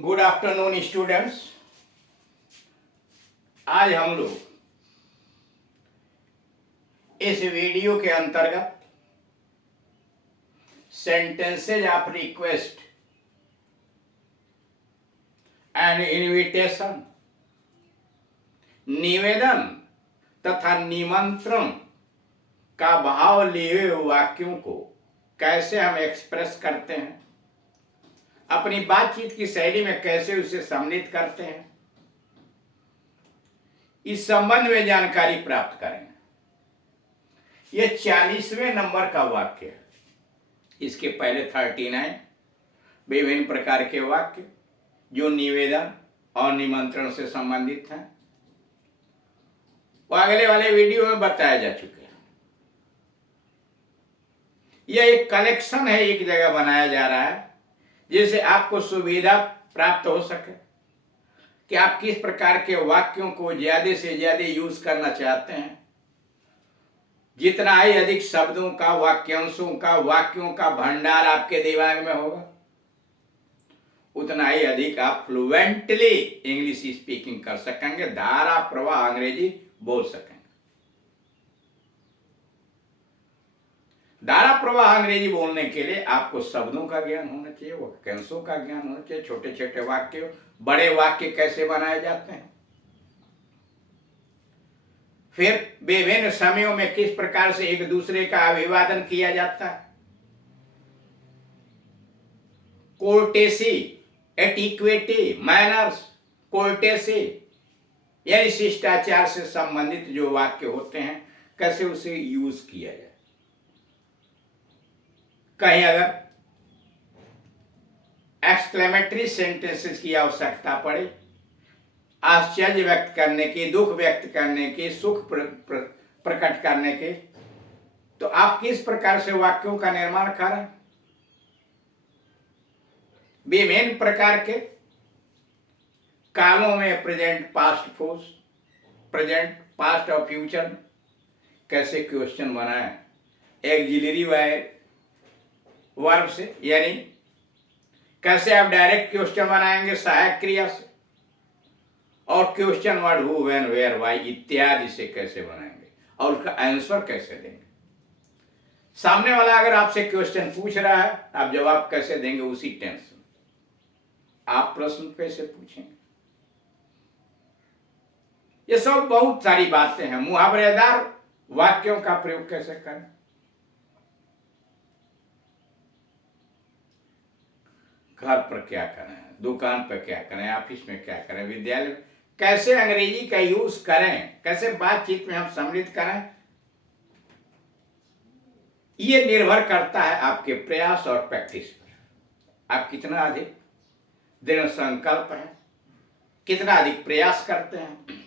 Good afternoon students. आज हम लोग इस वीडियो के अंतर्गत sentences of request and invitation, निवेदन तथा निमंत्रण का भाव लिए हुए वाक्यों को कैसे हम एक्सप्रेस करते हैं, अपनी बातचीत की शैली में कैसे उसे सम्मिलित करते हैं, इस संबंध में जानकारी प्राप्त करेंगे। यह 40वें नंबर का वाक्य है। इसके पहले 39 विभिन्न प्रकार के वाक्य जो निवेदन और निमंत्रण से संबंधित हैं, वो अगले वाले वीडियो में बताया जा चुके हैं। यह एक कलेक्शन है, एक जगह बनाया जा रहा है जिससे आपको सुविधा प्राप्त हो सके कि आप किस प्रकार के वाक्यों को ज्यादा से ज्यादा यूज करना चाहते हैं। जितना ही अधिक शब्दों का, वाक्यांशों का, वाक्यों का भंडार आपके दिमाग में होगा, उतना ही अधिक आप फ्लुएंटली इंग्लिश स्पीकिंग कर सकेंगे, धारा प्रवाह अंग्रेजी बोल सकेंगे। धारा प्रवाह अंग्रेजी बोलने के लिए आपको शब्दों का ज्ञान होना चाहिए, वाक्यांशों का ज्ञान होना चाहिए, छोटे छोटे वाक्य, बड़े वाक्य कैसे बनाए जाते हैं, फिर विभिन्न समयों में किस प्रकार से एक दूसरे का अभिवादन किया जाता है, कोर्टेसी, एटिक्वेटी, मैनर्स, कोर्टेसी यानी शिष्टाचार से संबंधित जो वाक्य होते हैं कैसे उसे यूज किया जाए। कहीं अगर एक्सक्लेमेटरी सेंटेंसेस की आवश्यकता पड़े, आश्चर्य व्यक्त करने की, दुख व्यक्त करने की, सुख प्रकट करने के, तो आप किस प्रकार से वाक्यों का निर्माण करें। विभिन्न प्रकार के कालों में प्रेजेंट, पास्ट, प्रेजेंट, पास्ट और फ्यूचर में कैसे क्वेश्चन बनाएं, एक्सिलरी वर्ब से, यानी कैसे आप डायरेक्ट क्वेश्चन बनाएंगे सहायक क्रिया से, और question word who, when, where, why इत्यादि से कैसे बनाएंगे और उसका आंसर कैसे देंगे। सामने वाला अगर आपसे क्वेश्चन पूछ रहा है, आप जवाब कैसे देंगे उसी टेंस में। आप प्रश्न कैसे पूछेंगे, ये सब बहुत सारी बातें हैं। मुहावरेदार वाक्यों का प्रयोग कैसे करें, घर पर क्या करें, दुकान पर क्या करें, ऑफिस में क्या करें, विद्यालय में कैसे अंग्रेजी का यूज करें, कैसे बातचीत में हम सम्मिलित करें, ये निर्भर करता है आपके प्रयास और प्रैक्टिस पर। आप कितना अधिक दृढ़ संकल्प है, कितना अधिक प्रयास करते हैं,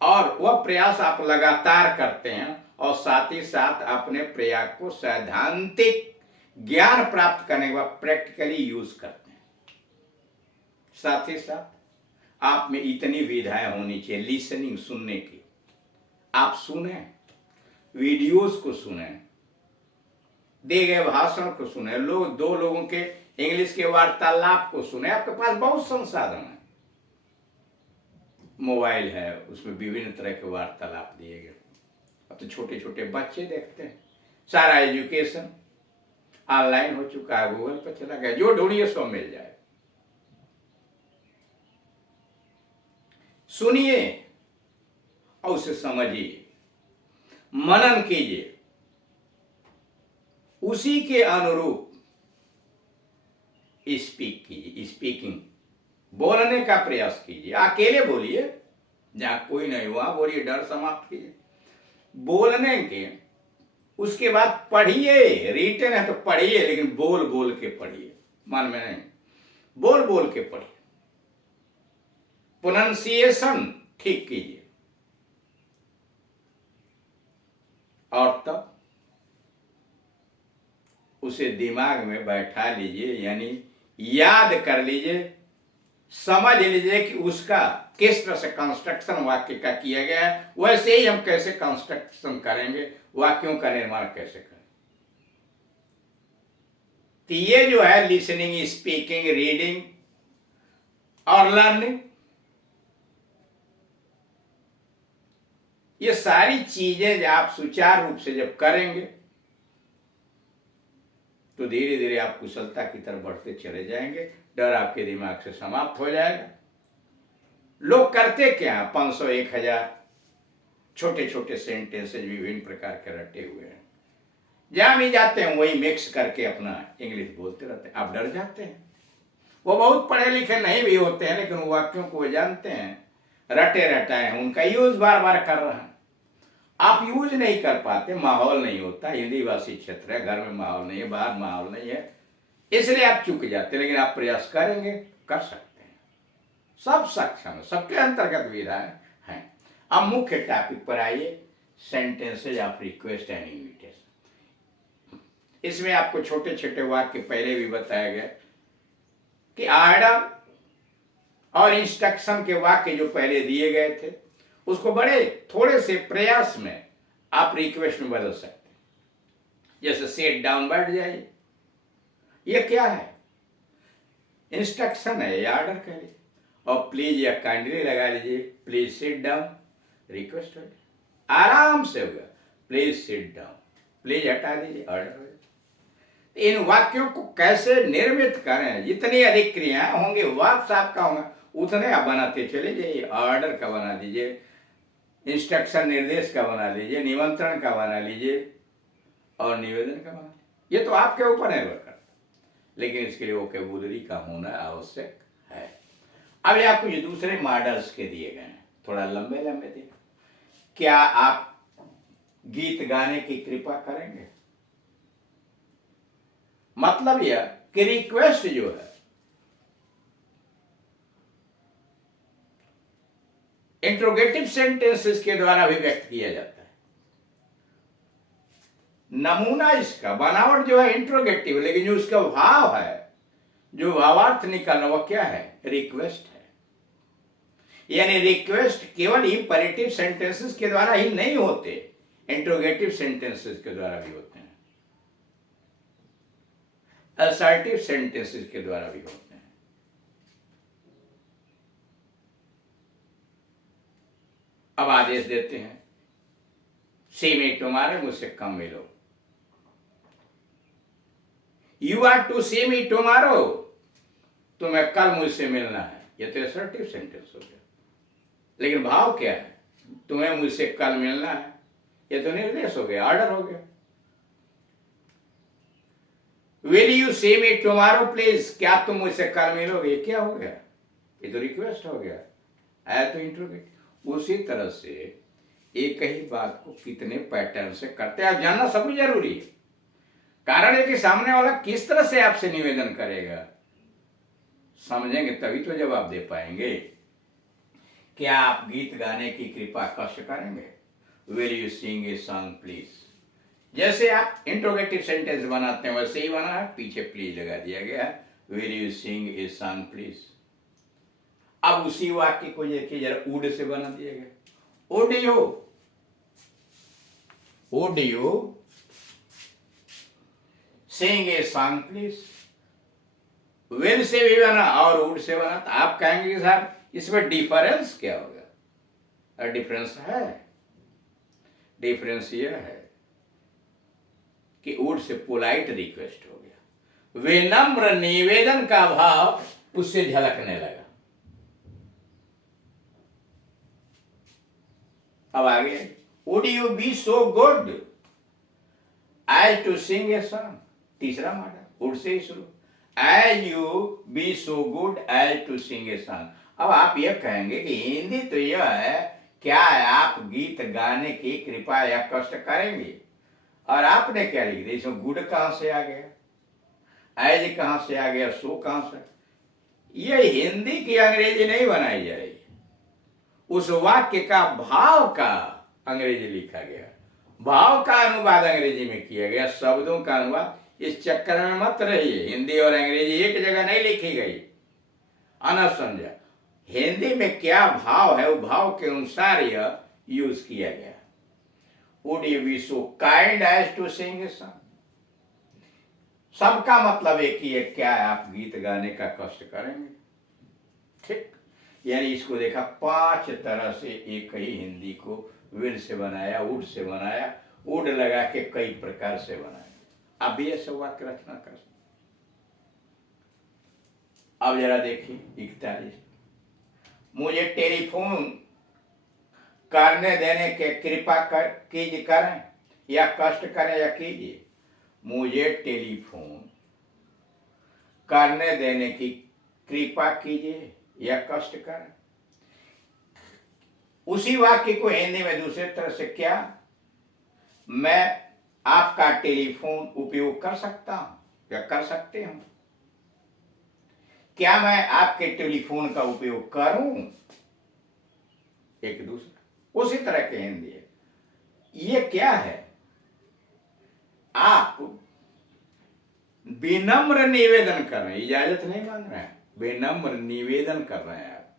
और वह प्रयास आप लगातार करते हैं, और साथ ही साथ अपने प्रयास को सैद्धांतिक ज्ञान प्राप्त करने के बाद प्रैक्टिकली यूज करते हैं। साथ ही साथ आप में इतनी विधाएं होनी चाहिए लिसनिंग, सुनने की। आप सुने, वीडियोस को सुने, दिए गए भाषण को सुने, दो लोगों के इंग्लिश के वार्तालाप को सुने। आपके पास बहुत संसाधन है, मोबाइल है, उसमें विभिन्न तरह के वार्तालाप दिए गए। अब तो छोटे छोटे बच्चे देखते हैं, सारा एजुकेशन ऑनलाइन हो चुका है, गूगल पर चला गया, जो ढूंढिए सो मिल जाए। सुनिए और उसे समझिए, मनन कीजिए, उसी के अनुरूप स्पीक कीजिए, स्पीकिंग बोलने का प्रयास कीजिए। अकेले बोलिए, जहां कोई नहीं हुआ बोलिए, डर समाप्त कीजिए बोलने के। उसके बाद पढ़िए, रिटन है तो पढ़िए, लेकिन बोल बोल के पढ़िए, मन में नहीं, बोल बोल के पढ़िए। प्रोनाउंसिएशन ठीक कीजिए, और तब उसे दिमाग में बैठा लीजिए, यानी याद कर लीजिए, समझ लीजिए कि उसका किस तरह से कंस्ट्रक्शन वाक्य का किया गया है। वैसे ही हम कैसे कंस्ट्रक्शन करेंगे, वाक्यों का निर्माण कैसे करें। तो ये जो है लिसनिंग, स्पीकिंग, रीडिंग और लर्निंग, ये सारी चीजें जब आप सुचारू रूप से जब करेंगे तो धीरे धीरे आप कुशलता की तरफ बढ़ते चले जाएंगे, डर आपके दिमाग से समाप्त हो जाएगा। लोग करते क्या, 500 1000 छोटे छोटे सेंटेंसेज विभिन्न प्रकार के रटे हुए हैं, जहां भी जाते हैं वही मिक्स करके अपना इंग्लिश बोलते रहते हैं। आप डर जाते हैं। वो बहुत पढ़े लिखे नहीं भी होते हैं, लेकिन वो वाक्यों को वो जानते हैं, रटे रटाए हैं, उनका यूज बार बार कर रहे हैं। आप यूज नहीं कर पाते, माहौल नहीं होता, हिंदी भाषी क्षेत्र है, घर में माहौल नहीं है, बाहर माहौल नहीं है, इसलिए आप चूक जाते हैं। लेकिन आप प्रयास करेंगे, कर सकते हैं, सब सक्षम है, सबके अंतर्गत विधाएं हैं। अब मुख्य टॉपिक पर आइए, sentences of request and invitation. इसमें आपको छोटे छोटे वाक्य पहले भी बताया गया कि आर्डर और इंस्ट्रक्शन के वाक्य जो पहले दिए गए थे उसको बड़े थोड़े से प्रयास में आप रिक्वेस्ट में बदल सकते हैं। जैसे सेट डाउन, बैठ जाइए, ये क्या है, इंस्ट्रक्शन है, ये आर्डर कह लीजिए, और प्लीज या काइंडली लगा लीजिए, प्लीज सिट डाउन, रिक्वेस्ट हो जाए, आराम से होगा, प्लीज सिट डाउन, प्लीज हटा दीजिए, ऑर्डर हो जाए। इन वाक्यों को कैसे निर्मित करें, जितनी अधिक क्रियाएं होंगी वाक्य आपका होगा, उतने आप बनाते चले जाइए। ऑर्डर का बना दीजिए, इंस्ट्रक्शन निर्देश का बना लीजिए, निमंत्रण का बना लीजिए और निवेदन का बना लीजिए। ये तो आपके ऊपर निर्भर करता है, लेकिन इसके लिए वोकैबुलरी का होना आवश्यक है। अब ये आपको ये दूसरे मॉडल्स के दिए गए हैं, थोड़ा लंबे लंबे दिए। क्या आप गीत गाने की कृपा करेंगे? मतलब यह कि रिक्वेस्ट जो है इंट्रोगेटिव सेंटेंसेस के द्वारा भी व्यक्त किया जाता है। नमूना इसका बनावट जो है इंट्रोगेटिव, लेकिन जो उसका भाव है, जो भावार्थ निकालना, वो क्या है, रिक्वेस्ट है। यानी रिक्वेस्ट केवल इंपेरेटिव सेंटेंसेस के द्वारा ही नहीं होते, इंट्रोगेटिव सेंटेंसेस के द्वारा भी होते हैं, असर्टिव सेंटेंसेस के द्वारा भी होते हैं। अब आदेश देते हैं, सी मी टुमारो, मुझसे कम मिलो, you are to see me tomorrow, तुम्हें कल मुझसे मिलना है। यह तो असर्टिव सेंटेंस हो गया, लेकिन भाव क्या है, तुम्हें मुझसे कल मिलना है, यह तो निर्देश हो गया, ऑर्डर हो गया। Will you see me tomorrow please, क्या तुम मुझसे कल मिलोगे, ये क्या हो गया, ये तो रिक्वेस्ट हो गया, आया तो इंट्रोगेटिव। उसी तरह से एक ही बात को कितने पैटर्न से करते हैं, आप जानना सब जरूरी है। कारण है कि सामने वाला किस तरह से आपसे निवेदन करेगा, समझेंगे तभी तो जवाब दे पाएंगे। क्या आप गीत गाने की कृपा कष्ट करेंगे, will you sing a song please. जैसे आप इंट्रोगेटिव सेंटेंस बनाते हैं वैसे ही बना है, पीछे प्लीज लगा दिया गया है, will you sing a song please. अब उसी वाक्य को देखिए जरा, वुड से बना दिया गया, would you sing a song please. Will say भी बना और वुड से बना, तो आप कहेंगे कि साहब इसमें डिफरेंस क्या होगा, और डिफरेंस है। डिफरेंस यह है कि वुड से पोलाइट रिक्वेस्ट हो गया, विनम्र निवेदन का भाव उससे झलकने लगा। अब आगे, would you be so good as to sing a song, तीसरा मॉडल, वुड से ही शुरू, as you be so good as to sing a song. अब आप यह कहेंगे कि हिंदी तो यह है, क्या आप गीत गाने की कृपा या कष्ट करेंगे, और आपने क्या लिख दिया, इसमें गुड कहां से आ गया, एज कहां से आ गया, सो कहां से। यह हिंदी की अंग्रेजी नहीं बनाई जाएगी, उस वाक्य का भाव का अंग्रेजी लिखा गया, भाव का अनुवाद अंग्रेजी में किया गया, शब्दों का अनुवाद। इस चक्कर में मत रहिए, हिंदी और अंग्रेजी एक जगह नहीं लिखी गई, अनस समझा। हिंदी में क्या भाव है, वो भाव के अनुसार यह यूज किया गया। Would you be so kind as to sing a song, सबका मतलब एक ही है, क्या आप गीत गाने का कष्ट करेंगे। ठीक, यानी इसको देखा 5 तरह से एक ही हिंदी को विल से बनाया, वुड से बनाया, वुड लगा के कई प्रकार से बनाया। अब भी ऐसे वाक्य रचना कर सकते। अब जरा देखिए 41, मुझे टेलीफोन करने देने के कृपा कीजिए, करें या कष्ट करें या कीजिए। मुझे टेलीफोन करने देने की कृपा कीजिए या कष्ट करें। उसी वाक्य को हिंदी में दूसरे तरह से, क्या मैं आपका टेलीफोन उपयोग कर सकता हूं या कर सकते हूं? क्या मैं आपके टेलीफोन का उपयोग करूं? एक दूसरा उसी तरह के हिंदी है। ये क्या है? आप विनम्र निवेदन कर रहे हैं, इजाजत नहीं मांग रहे हैं, विनम्र निवेदन कर रहे हैं आप।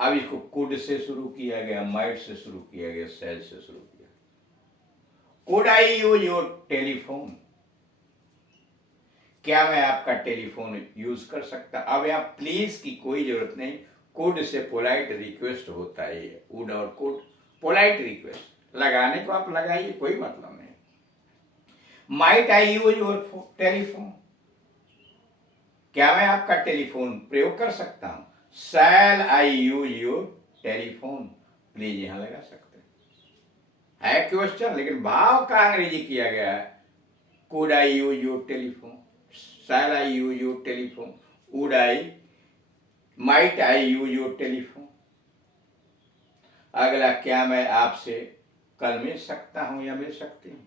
अब इसको कुड से शुरू किया गया, माइट से शुरू किया गया, शैल से शुरू किया। Could I use your telephone? क्या मैं आपका टेलीफोन यूज कर सकता? अब यहां प्लीज की कोई जरूरत नहीं, कुड से पोलाइट रिक्वेस्ट होता है। वुड और कुड पोलाइट रिक्वेस्ट, लगाने को आप लगाइए, कोई मतलब नहीं। Might I use your telephone? क्या मैं आपका टेलीफोन प्रयोग कर सकता हूं? शैल I use your telephone? Please यहां लगा सकते हैं, है क्वेश्चन, लेकिन भाव का अंग्रेजी किया गया है। Could I use your telephone? Shall I use your telephone? Would I, might I use your telephone? अगला, क्या मैं आपसे कल मिल सकता हूं या मिल सकती हूं?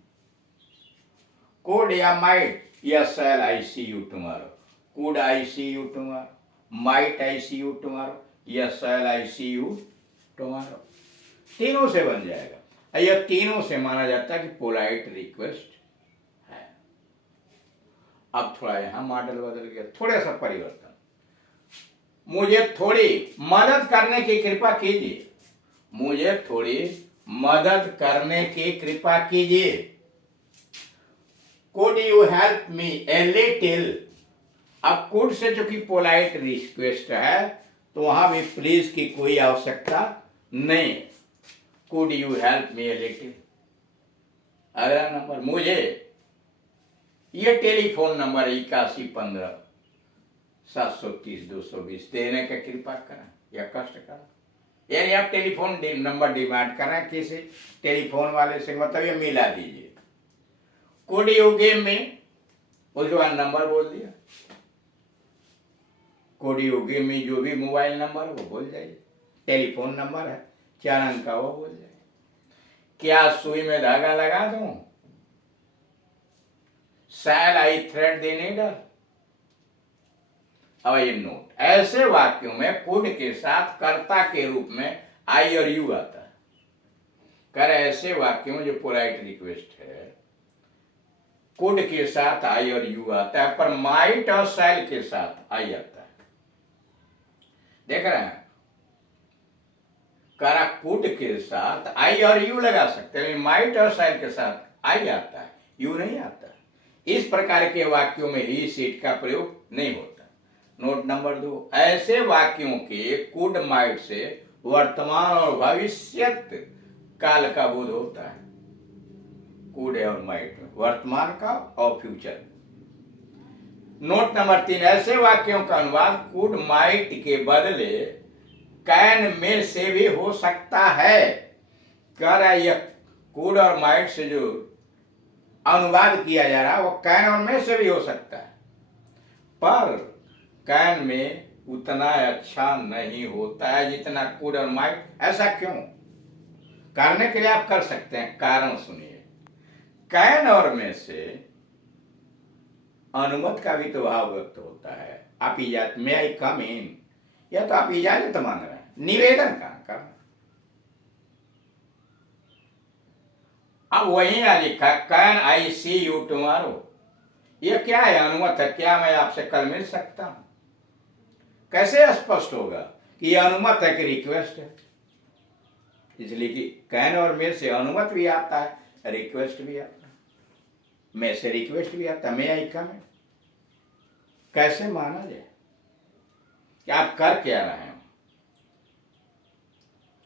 कुड या माइट या shall I see you tomorrow? Could I see you tomorrow? Might I see you tomorrow या shall I see you tomorrow? तीनों से बन जाएगा। यह तीनों से माना जाता है कि पोलाइट रिक्वेस्ट है। अब थोड़ा यहां मॉडल बदल गया, थोड़ा सा परिवर्तन। मुझे थोड़ी मदद करने की कृपा कीजिए। मुझे थोड़ी मदद करने की कृपा कीजिए। Could you help me a little? अब कुड से जो कि पोलाइट रिक्वेस्ट है, तो वहां भी प्लीज की कोई आवश्यकता नहीं। Could you help me a little? अगला नंबर, मुझे ये टेलीफोन नंबर 8115-730-220 देने का कृपा करें या कष्ट करें। यानी आप टेलीफोन नंबर डिमांड करें किसी टेलीफोन वाले से, मतलब ये मिला दीजिए। Could you give me? उसके बाद नंबर बोल दिया। कुड यू गिव मी, जो भी मोबाइल नंबर वो बोल जाइए, टेलीफोन नंबर है 4 अंक का, वो बोल जाइए। क्या सुई में धागा लगा दूं? शैल आई थ्रेड द नीडल? अब ये नोट, ऐसे वाक्यों में कुड के साथ कर्ता के रूप में आई और यू आता है। कर ऐसे वाक्यों में जो पोलाइट रिक्वेस्ट है, कुड के साथ आई और यू आता है, पर माइट और शैल के साथ आई आता है। देख रहे हैं, करा कुड के साथ आई और यू लगा सकते हैं, माइट और शैल के साथ आई आता है, यू नहीं आता। इस प्रकार के वाक्यों में ही सीट का प्रयोग नहीं होता। नोट नंबर 2, ऐसे वाक्यों के कुड माइट से वर्तमान और भविष्यत काल का बोध होता है। कुड और माइट में वर्तमान का और फ्यूचर। नोट नंबर 3, ऐसे वाक्यों का अनुवाद कुड माइट के बदले कैन में से भी हो सकता है। कह रहा है, यह कुड और माइट से जो अनुवाद किया जा रहा है वो कैन और में से भी हो सकता है, पर कैन में उतना अच्छा नहीं होता है जितना कुड और माइट। ऐसा क्यों? करने के लिए आप कर सकते हैं, कारण सुनिए। कैन और में से अनुमति का भी तो भाव व्यक्त होता है। आप इजाजत, मे आई कम इन, या तो आप इजाजत मांग रहे हैं, निवेदन करना। अब वही ना लिखा can I see you tomorrow? ये क्या है? अनुमति है। क्या मैं आपसे कल मिल सकता हूं? कैसे स्पष्ट होगा कि यह अनुमति है कि रिक्वेस्ट है? इसलिए कि कैन और में से अनुमति भी आता है, रिक्वेस्ट भी आता है, में से रिक्वेस्ट भी आता है। मे आई कम इन कैसे माना जाए? कि आप कर क्या रहे हो।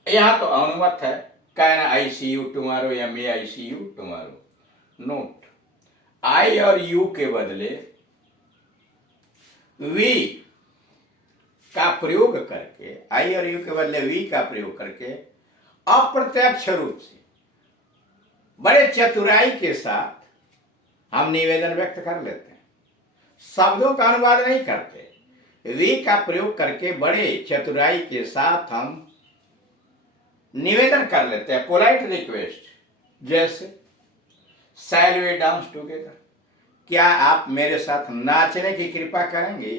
यहां तो अनुमत है, can I see you tomorrow या may I see you tomorrow. Note, I और यू के बदले वी का प्रयोग करके, आई और यू के बदले वी का प्रयोग करके अप्रत्यक्ष रूप से बड़े चतुराई के साथ हम निवेदन व्यक्त कर लेते हैं। शब्दों का अनुवाद नहीं करते, वी का प्रयोग करके बड़े चतुराई के साथ हम निवेदन कर लेते हैं, पोलाइट रिक्वेस्ट। जैसे शैल वी डांस टुगेदर, क्या आप मेरे साथ नाचने की कृपा करेंगे।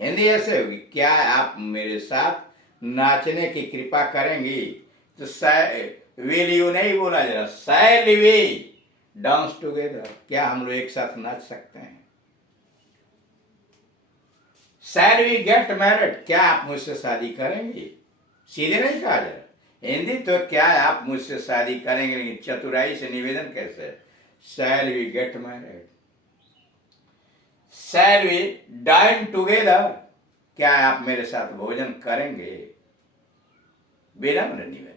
हिंदी ऐसे होगी, क्या आप मेरे साथ नाचने की कृपा करेंगी। तो विल यू नहीं बोला जरा, शैल वी डांस टुगेदर, क्या हम लोग एक साथ नाच सकते हैं। शैल वी गेट मैरिड, क्या आप मुझसे शादी करेंगे। सीधे नहीं कहा जा रहा हिंदी तो, क्या आप मुझसे शादी करेंगे, लेकिन चतुराई से निवेदन कैसे, shall we get married. Shall we dine together, क्या आप मेरे साथ भोजन करेंगे। विनम्र निवेदन।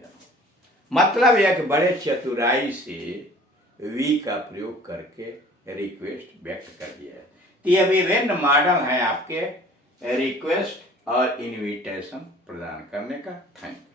मतलब यह कि बड़े चतुराई से वी का प्रयोग करके रिक्वेस्ट व्यक्त कर दिया है। तो यह विभिन्न मॉडल है आपके रिक्वेस्ट और इनविटेशन प्रदान करने का। Thank you.